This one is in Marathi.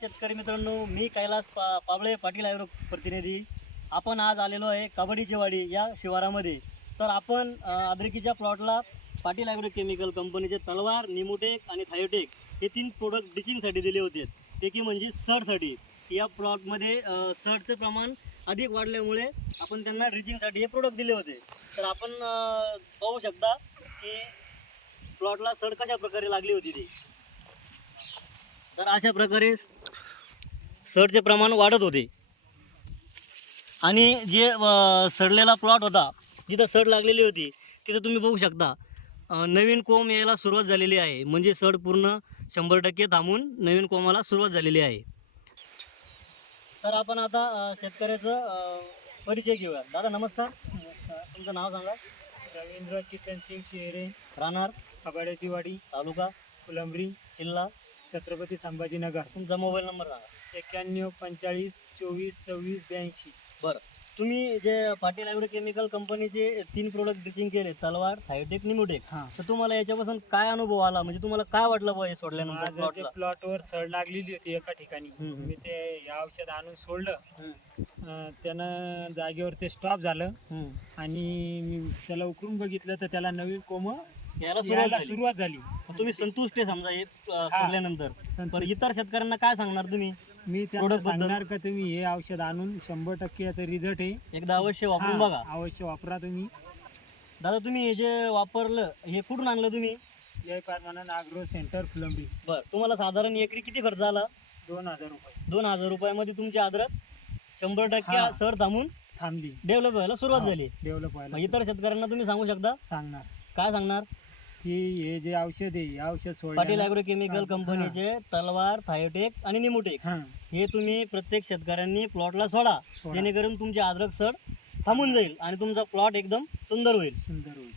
शेतकरी मित्रांनो, मी कैलास पाबळे पाटील आयुर्वेद प्रतिनिधी. आपण आज आलेलो आहे कबड्डीची वाडी या शिवारामध्ये. तर आपण अद्रकीच्या प्लॉटला पाटील आयुर्वेद केमिकल कंपनीचे तलवार, निमोटेक आणि थायोटेक हे 3 प्रोडक्ट ड्रिचिंगसाठी दिले होते. ते की म्हणजे सडसाठी. या प्लॉटमध्ये सडचे प्रमाण अधिक वाढल्यामुळे आपण त्यांना ड्रिचिंगसाठी हे प्रोडक्ट दिले होते. तर आपण पाहू शकता की प्लॉटला सड कशा प्रकारे लागली होती ती. तर अशा प्रकारे सडचे प्रमाण वाढत होते आणि जे सडलेला प्लॉट होता, जिथं सड लागलेली होती तिथं तुम्ही बघू शकता नवीन कोंब यायला सुरुवात झालेली आहे. म्हणजे सड पूर्ण 100% थांबून नवीन कोंबाला सुरुवात झालेली आहे. तर आपण आता शेतकऱ्याचं परिचय घेऊया. दादा नमस्कार. तुमचं नाव सांगा. रवींद्र किसनसिंग चेहरे, राहणार कबाड्याची वाडी, तालुका फुलंब्री, जिल्हा. छत्रपती संभाजीनगर. तुमचा मोबाईल नंबर सांगा. 91 45 24 26 82. बरं, तुम्ही जे पाटील ॲग्रो केमिकल कंपनीचे 3 प्रोडक्ट ड्रिचिंग केले, तलवार, थायोटेक, निमोटेक, हां, तर तुम्हाला याच्यापासून काय अनुभव आला? म्हणजे तुम्हाला काय वाटलं बुवा हे सोडल्यानंतर माझं जे प्लॉटला? प्लॉटवर सड लागलेली होती एका ठिकाणी, हम्म. मी ते हे औषध आणून सोडलं. हं, त्यानं जागेवर ते स्टॉप झालं हं. आणि मी त्याला उकरून बघितलं तर त्याला नवीन कोंब यायला सुरुवात यायला झाली. सुरुवात झाली. मग तुम्ही संतुष्ट आहे समजा हे सोडल्यानंतर. संतुष्ट. पण इतर शेतकऱ्यांना काय सांगणार तुम्ही? मी त्यांना Product बद्दल? सांगणार का तुम्ही हे औषध आणून 100% याचा रिझल्ट आहे. एकदा अवश्य वापरून हां, बघा. अवश्य वापरा तुम्ही. दादा तुम्ही हे जे वापरलं हे कुठून आणलं तुम्ही? जय परमानंद ॲग्रो सेंटर फुलंब्री. बरं, तुम्हाला साधारण एकरी किती खर्च आला? 2000 रुपये 2000 रुपयामध्ये तुमची अद्रक 100% हां. सड थांबून थांबली, डेव्हलप व्हायला सुरुवात हो, झाली. डेव्हलप मग व्हायला इतर शेतकऱ्यांना तुम्ही सांगू शकता? सांगणार काय सांगणार? की हे जे औषध आहे हे औषध पाटील सोडल्यानं ॲग्रो केमिकल कंपनीचे तलवार, थायोटेक आणि निमोटेक हां, हे तुम्ही प्रत्येक शेतकऱ्यांनी प्लॉटला सोडा, सोडा. जेणेकरून तुमची अद्रक सड थांबून जाईल आणि तुमचा प्लॉट एकदम सुंदर होईल. सुंदर होईल.